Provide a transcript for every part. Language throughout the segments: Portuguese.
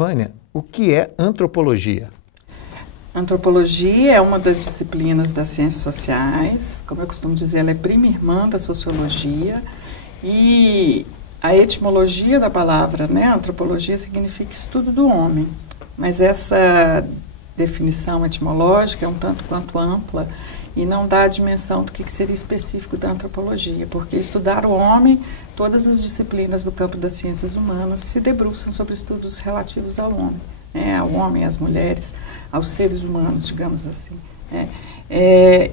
Vânia, o que é antropologia? Antropologia é uma das disciplinas das ciências sociais, como eu costumo dizer, ela é prima irmã da sociologia, e a etimologia da palavra, né, antropologia, significa estudo do homem, mas essa definição etimológica é um tanto quanto ampla e não dá a dimensão do que seria específico da antropologia, porque estudar o homem, todas as disciplinas do campo das ciências humanas se debruçam sobre estudos relativos ao homem, né, ao homem, às mulheres, aos seres humanos, digamos assim. Né.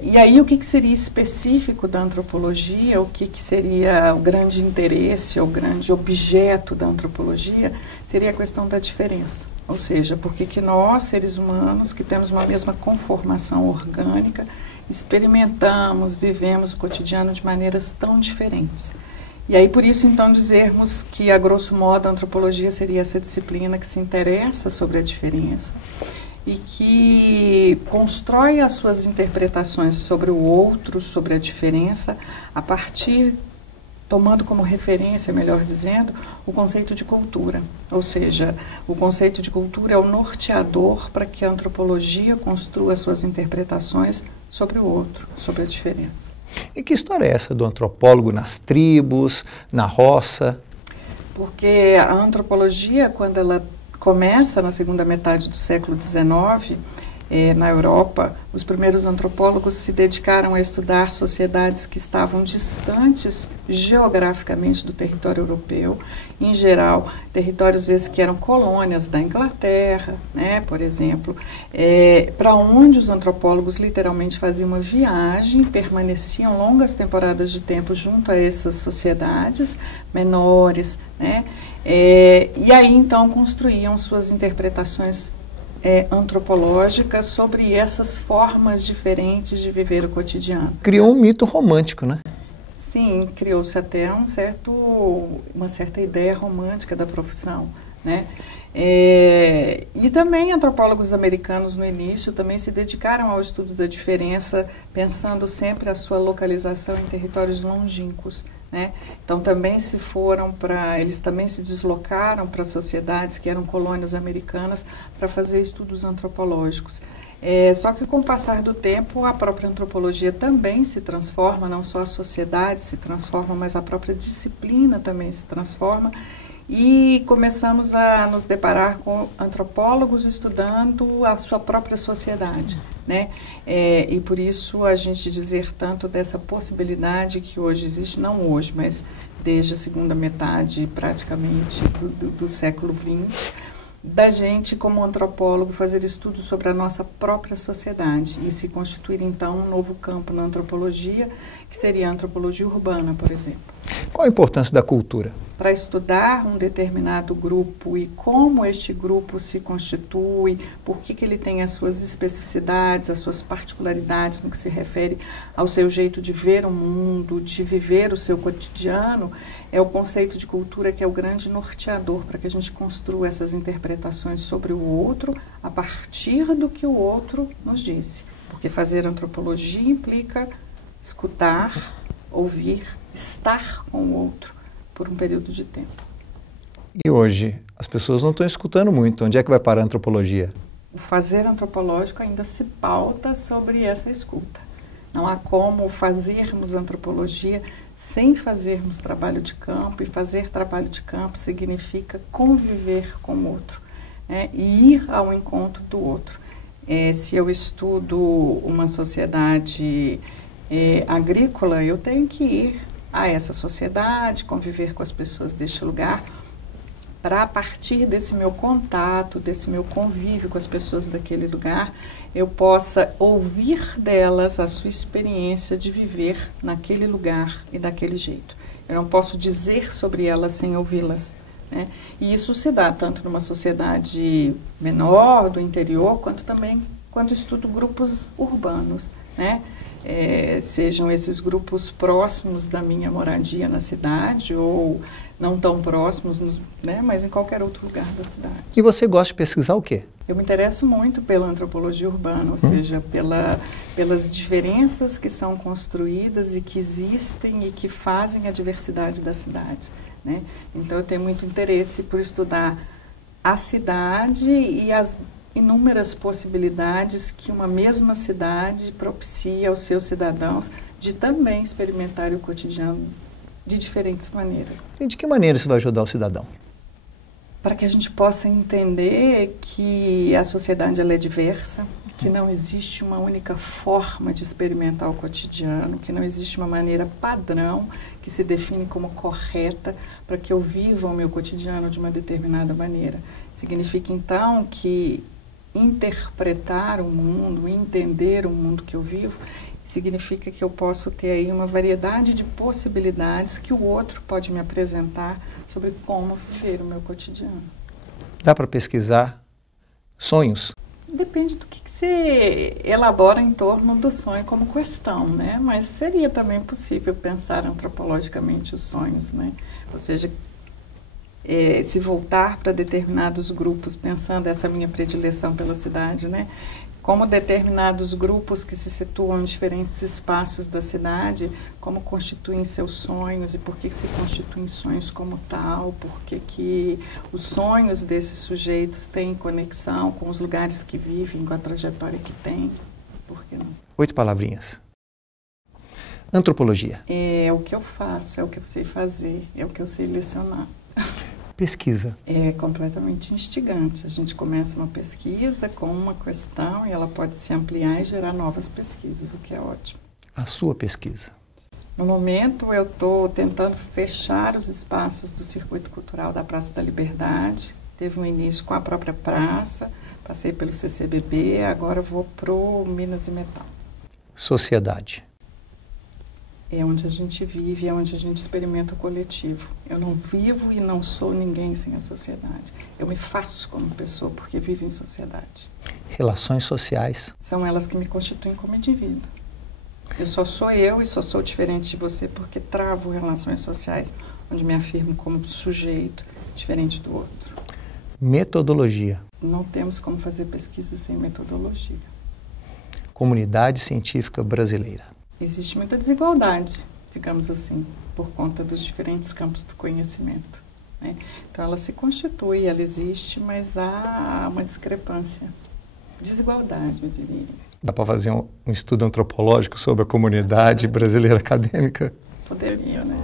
E aí o que seria específico da antropologia, o que seria o grande interesse, o grande objeto da antropologia, seria a questão da diferença. Ou seja, por que nós, seres humanos, que temos uma mesma conformação orgânica, experimentamos, vivemos o cotidiano de maneiras tão diferentes. E aí, por isso, então, dizermos que, a grosso modo, a antropologia seria essa disciplina que se interessa sobre a diferença e que constrói as suas interpretações sobre o outro, sobre a diferença, a partir, tomando como referência, melhor dizendo, o conceito de cultura. Ou seja, o conceito de cultura é o norteador para que a antropologia construa as suas interpretações sobre o outro, sobre a diferença. E que história é essa do antropólogo nas tribos, na roça? Porque a antropologia, quando ela começa na segunda metade do século XIX, na Europa, os primeiros antropólogos se dedicaram a estudar sociedades que estavam distantes geograficamente do território europeu, em geral, territórios esses que eram colônias da Inglaterra, né, por exemplo, para onde os antropólogos literalmente faziam uma viagem, permaneciam longas temporadas de tempo junto a essas sociedades menores, né, e aí então construíam suas interpretações antropológicas sobre essas formas diferentes de viver o cotidiano. Criou um mito romântico, né? Sim, criou-se até uma certa ideia romântica da profissão, né? E também antropólogos americanos no início também se dedicaram ao estudo da diferença, pensando sempre a sua localização em territórios longínquos, né? Então eles também se deslocaram para sociedades que eram colônias americanas para fazer estudos antropológicos. Só que com o passar do tempo a própria antropologia também se transforma, não só a sociedade se transforma, mas a própria disciplina também se transforma. E começamos a nos deparar com antropólogos estudando a sua própria sociedade, né? E por isso a gente dizer tanto dessa possibilidade que hoje existe, não hoje, mas desde a segunda metade praticamente do século XX, da gente como antropólogo fazer estudos sobre a nossa própria sociedade e se constituir então um novo campo na antropologia, que seria a antropologia urbana, por exemplo. Qual a importância da cultura? Para estudar um determinado grupo e como este grupo se constitui, por que ele tem as suas especificidades, as suas particularidades no que se refere ao seu jeito de ver o mundo, de viver o seu cotidiano, é o conceito de cultura que é o grande norteador para que a gente construa essas interpretações sobre o outro a partir do que o outro nos disse. Porque fazer antropologia implica escutar, ouvir, estar com o outro por um período de tempo. E hoje, as pessoas não estão escutando muito. Onde é que vai parar a antropologia? O fazer antropológico ainda se pauta sobre essa escuta. Não há como fazermos antropologia sem fazermos trabalho de campo, e fazer trabalho de campo significa conviver com o outro, né, e ir ao encontro do outro. Se eu estudo uma sociedade agrícola, eu tenho que ir a essa sociedade, conviver com as pessoas deste lugar, para a partir desse meu contato, desse meu convívio com as pessoas daquele lugar, eu possa ouvir delas a sua experiência de viver naquele lugar e daquele jeito. Eu não posso dizer sobre elas sem ouvi-las, né? E isso se dá tanto numa sociedade menor, do interior, quanto também quando estudo grupos urbanos, né? Sejam esses grupos próximos da minha moradia na cidade ou não tão próximos, né, mas em qualquer outro lugar da cidade. E você gosta de pesquisar o quê? Eu me interesso muito pela antropologia urbana, ou seja, pelas diferenças que são construídas e que existem e que fazem a diversidade da cidade, né? Então eu tenho muito interesse por estudar a cidade e as inúmeras possibilidades que uma mesma cidade propicia aos seus cidadãos de também experimentar o cotidiano de diferentes maneiras. E de que maneira isso vai ajudar o cidadão? Para que a gente possa entender que a sociedade ela é diversa, que não existe uma única forma de experimentar o cotidiano, que não existe uma maneira padrão que se define como correta para que eu viva o meu cotidiano de uma determinada maneira. Significa então que interpretar o mundo, entender o mundo que eu vivo, significa que eu posso ter aí uma variedade de possibilidades que o outro pode me apresentar sobre como viver o meu cotidiano. Dá para pesquisar sonhos? Depende do que você elabora em torno do sonho como questão, né? Mas seria também possível pensar antropologicamente os sonhos, né? Ou seja, se voltar para determinados grupos, pensando essa minha predileção pela cidade, né? Como determinados grupos que se situam em diferentes espaços da cidade, como constituem seus sonhos e por que se constituem sonhos como tal, por que os sonhos desses sujeitos têm conexão com os lugares que vivem, com a trajetória que têm, por que não? 8 palavrinhas. Antropologia. É o que eu faço, é o que eu sei fazer, é o que eu sei lecionar. Pesquisa. É completamente instigante. A gente começa uma pesquisa com uma questão e ela pode se ampliar e gerar novas pesquisas, o que é ótimo. A sua pesquisa. No momento, eu estou tentando fechar os espaços do Circuito Cultural da Praça da Liberdade. Teve um início com a própria praça, passei pelo CCBB, agora vou para o Minas e Metal. Sociedade. É onde a gente vive, é onde a gente experimenta o coletivo. Eu não vivo e não sou ninguém sem a sociedade. Eu me faço como pessoa porque vivo em sociedade. Relações sociais. São elas que me constituem como indivíduo. Eu só sou eu e só sou diferente de você porque travo relações sociais, onde me afirmo como sujeito diferente do outro. Metodologia. Não temos como fazer pesquisa sem metodologia. Comunidade científica brasileira. Existe muita desigualdade, digamos assim, por conta dos diferentes campos do conhecimento, né? Então, ela se constitui, ela existe, mas há uma discrepância, desigualdade, eu diria. Dá para fazer um estudo antropológico sobre a comunidade brasileira acadêmica? Poderia, né?